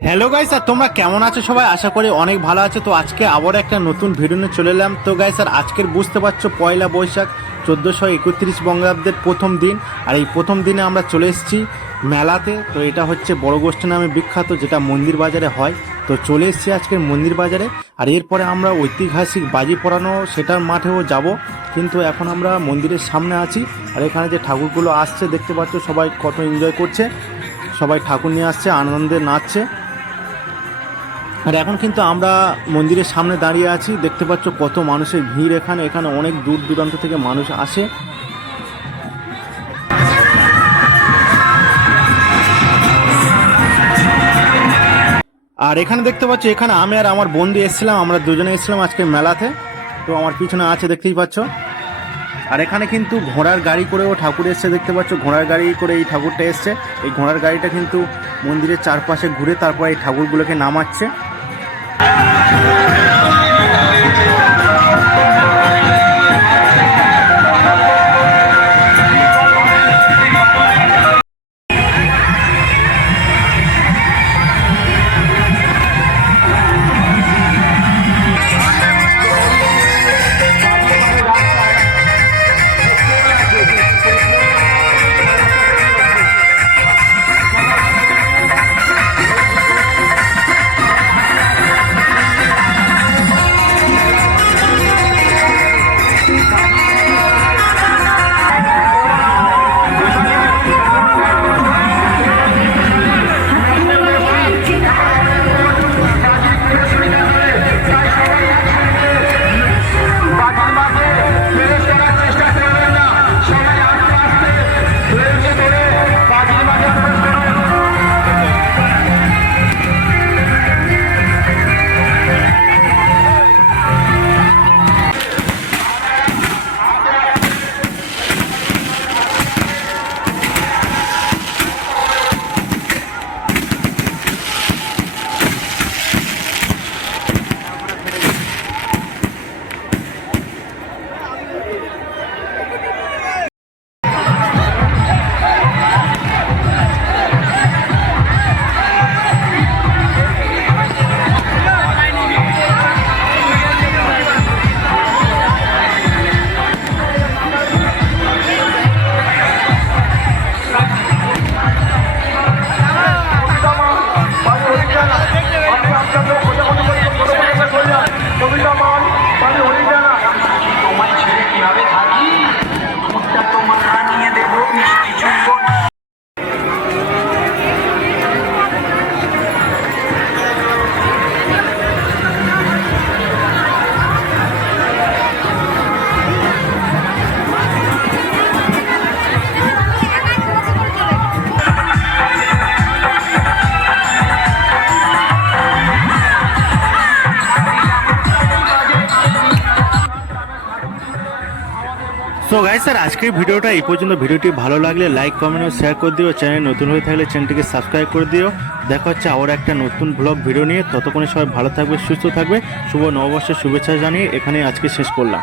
Hello guys আর তোমরা কেমন আছো সবাই? আশা করি অনেক ভালো আছো। তো আজকে আবার একটা নতুন ভিডিও নিয়ে চলে এলাম। তো গাইস আর আজকের বুঝতে পারছ, পয়লা বৈশাখ, চোদ্দোশো একত্রিশ বঙ্গাব্দের প্রথম দিন। আর এই প্রথম দিনে আমরা চলে এসেছি মেলাতে। তো এটা হচ্ছে বড় গোষ্ঠী নামে বিখ্যাত, যেটা মন্দির বাজারে হয়। তো চলে এসেছি আজকের মন্দির বাজারে। আর এরপরে আমরা ঐতিহাসিক বাজি পড়ানো, সেটার মাঠেও যাব। কিন্তু এখন আমরা মন্দিরের সামনে আছি। আর এখানে যে ঠাকুরগুলো আসছে, দেখতে পাচ্ছ সবাই কত এনজয় করছে। সবাই ঠাকুর নিয়ে আসছে, আনন্দে নাচছে। আর এখন কিন্তু আমরা মন্দিরের সামনে দাঁড়িয়ে আছি। দেখতে পাচ্ছ কত মানুষের ভিড় এখানে। এখানে অনেক দূর দূরান্ত থেকে মানুষ আসে। আর এখানে দেখতে পাচ্ছ, এখানে আমি আর আমার বন্ধু এসেছিলাম। আমরা দুজনে এসেছিলাম আজকে মেলাতে। তো আমার পিছনে আছে, দেখতেই পাচ্ছ। আর এখানে কিন্তু ঘোড়ার গাড়ি করেও ঠাকুর এসছে, দেখতে পাচ্ছ। ঘোড়ার গাড়ি করে এই ঠাকুরটা এসছে। এই ঘোড়ার গাড়িটা কিন্তু মন্দিরের চারপাশে ঘুরে তারপর এই ঠাকুরগুলোকে নামাচ্ছে। Yeah. সো গাইস স্যার আজকের ভিডিওটা এই পর্যন্ত। ভিডিওটি ভালো লাগলে লাইক কমেন্ট ও শেয়ার করে দিও। চ্যানেল নতুন হয়ে থাকলে চ্যানেলটিকে সাবস্ক্রাইব করে দিও। দেখা হচ্ছে আবার একটা নতুন ব্লগ ভিডিও নিয়ে। ততক্ষণে সবাই ভালো থাকবে, সুস্থ থাকবে। শুভ নববর্ষের শুভেচ্ছা জানিয়ে এখানে আজকে শেষ করলাম।